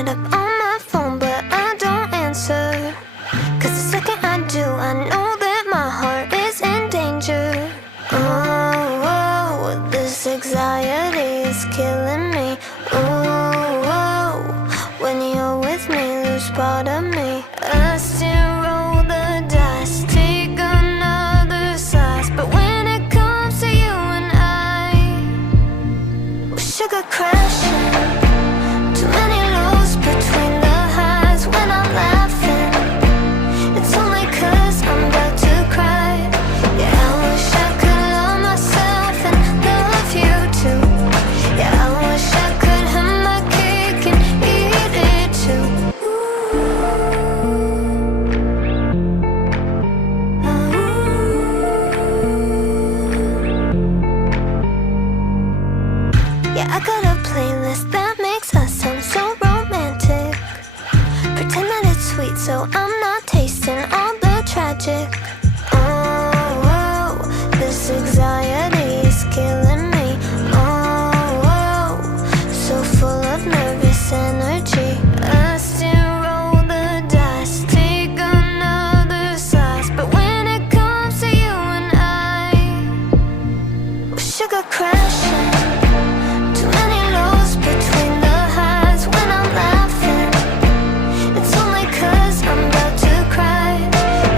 right up on my phone, but I don't answer. 'Cause the second I do, I know that my heart is in danger. Oh, this anxiety is killing me. Oh, when you're with me, lose part of me. I still roll the dice, take another slice, but when it comes to you and I, we're sugar crashing. Too many lows between the highs. When I'm laughing, it's only 'cause I'm about to cry. Yeah, I wish I could love myself and love you too. Yeah, I wish I could have my cake and eat it too. Yeah, I got a playlist that makes us sound so romantic. Pretend that it's sweet so I'm not tasting all the tragic. Oh, this anxiety is killing me. Oh, so full of nervous energy. I still roll the dice, take another slice, but when it comes to you and I, we're sugar crashing. Too many lows between the highs. When I'm laughing, it's only 'cause I'm about to cry.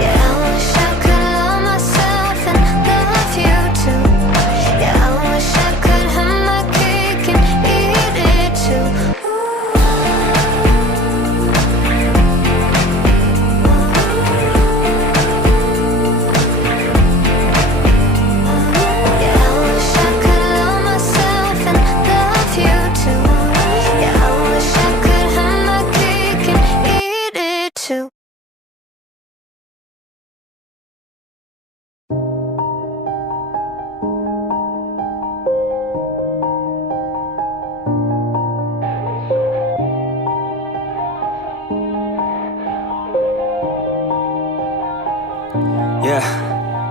Yeah, I wish I could love myself and love you too. Yeah, I wish I could have my cake and eat it too. Yeah, I wish I could love myself and love you too. Yeah, I wish I could have my cake and eat it too. Yeah.